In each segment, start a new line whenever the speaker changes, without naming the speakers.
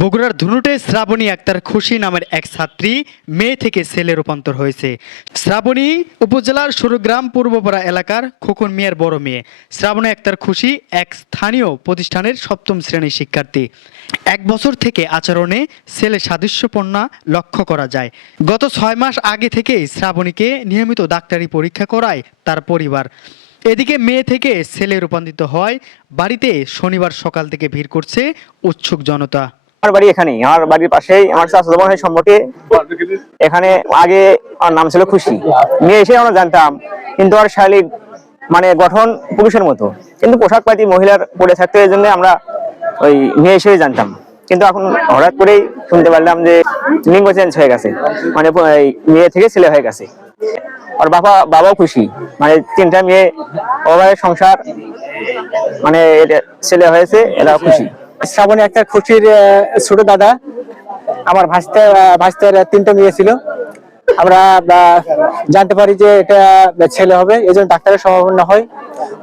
বগুড়ার ধুনুটে শ্রাবণী আক্তার খুশি নামের এক ছাত্রী মেয়ে থেকে ছেলে রূপান্তর হয়েছে। শ্রাবণী উপজেলার সুরগ্রাম পূর্বপাড়া এলাকার খোকন মিয়ার বড় মেয়ে। শ্রাবণী আক্তার খুশি এক স্থানীয় প্রতিষ্ঠানের সপ্তম শ্রেণির শিক্ষার্থী। এক বছর থেকে আচরণে ছেলে সাদৃশ্যপন্না লক্ষ্য করা যায়। গত ছয় মাস আগে থেকেই শ্রাবণীকে নিয়মিত ডাক্তারি পরীক্ষা করায় তার পরিবার। এদিকে মেয়ে থেকে ছেলে রূপান্তরিত হয়। বাড়িতে শনিবার সকাল থেকে ভিড় করছে উৎসুক জনতা।
আমার বাড়ি এখানেই, আমার বাড়ির পাশেই, আমার চাষা বোনের সম্পর্কে এখানে আগে আমার নাম ছিল খুশি। মেয়ে এসে আমরা জানতাম, কিন্তু আর শারীরিক মানে গঠন পুরুষের মতো। কিন্তু পোশাক পাতি মহিলার পরে থাকতে এই জন্য আমরা ওই মেয়ে এসেই জানতাম। কিন্তু এখন হঠাৎ করেই শুনতে পারলাম যে লিঙ্গ চেঞ্জ হয়ে গেছে। মানে মেয়ে থেকে ছেলে হয়ে গেছে। আর বাবা, বাবাও খুশি। মানে তিনটা মেয়ে ওভাবে সংসার মানে এটা ছেলে হয়েছে এরা খুশি।
শ্রাবণী একটা খুশির ছোট দাদা। আমার ভাসতে ভাসতের তিনটা মেয়ে ছিল। আমরা জানতে পারি যে এটা ছেলে হবে এই জন্য ডাক্তারের সম্ভাবনা হয়।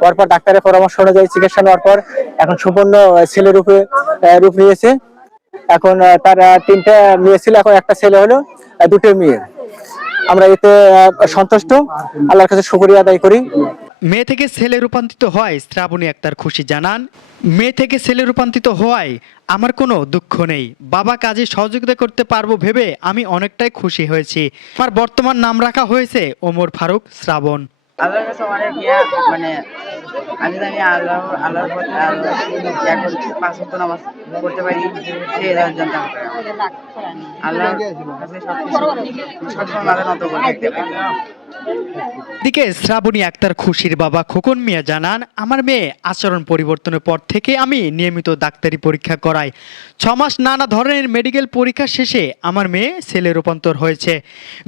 ওর পর ডাক্তারের পরামর্শ অনুযায়ী চিকিৎসা নেওয়ার পর এখন সম্পূর্ণ ছেলে রূপে রূপ নিয়েছে। এখন তার তিনটা মেয়ে ছিল, এখন একটা ছেলে হলো দুটো মেয়ে। আমরা এতে সন্তুষ্ট। আল্লাহর কাছে শুকরিয়া আদায় করি।
মেয়ে থেকে ছেলে রূপান্তরিত হয় শ্রাবণী আক্তার খুশি জানান, মেয়ে থেকে ছেলে রূপান্তরিত হওয়ায় আমার কোনো দুঃখ নেই। বাবা কাজে সহযোগিতা করতে পারব ভেবে আমি অনেকটাই খুশি হয়েছি। আমার বর্তমান নাম রাখা হয়েছে ওমর ফারুক শ্রাবণ।
আল্লাহর কাছে অনেক মানে আমি জানি আল্লাহ, আল্লাহর আল্লাহ এখন পাঁচ নামাজ পারি সেই সবসময় নত করে থাকতে পারি।
দিকে শ্রাবণী আক্তার খুশির বাবা খোকন মিয়া জানান, আমার মেয়ে আচরণ পরিবর্তনের পর থেকে আমি নিয়মিত ডাক্তারি পরীক্ষা করাই। ছ মাস নানা ধরনের মেডিকেল পরীক্ষা শেষে আমার মেয়ে ছেলে রূপান্তর হয়েছে।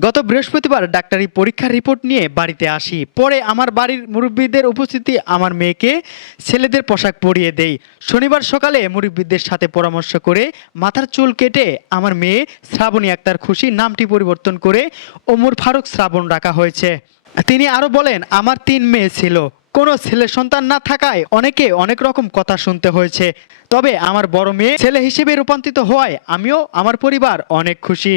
গত বৃহস্পতিবার ডাক্তারি পরীক্ষার রিপোর্ট নিয়ে বাড়িতে আসি। পরে আমার বাড়ির মুরব্বীদের উপস্থিতি আমার মেয়েকে ছেলেদের পোশাক পরিয়ে দেই। শনিবার সকালে মুরব্বীদের সাথে পরামর্শ করে মাথার চুল কেটে আমার মেয়ে শ্রাবণী আক্তার খুশি নামটি পরিবর্তন করে ওমর ফারুক শ্রাবণ রাখা হয়েছে। তিনি আরও বলেন, আমার তিন মেয়ে ছিল। কোনো ছেলে সন্তান না থাকায় অনেকে অনেক রকম কথা শুনতে হয়েছে। তবে আমার বড় মেয়ে ছেলে হিসেবে রূপান্তরিত হওয়ায় আমিও আমার পরিবার অনেক খুশি।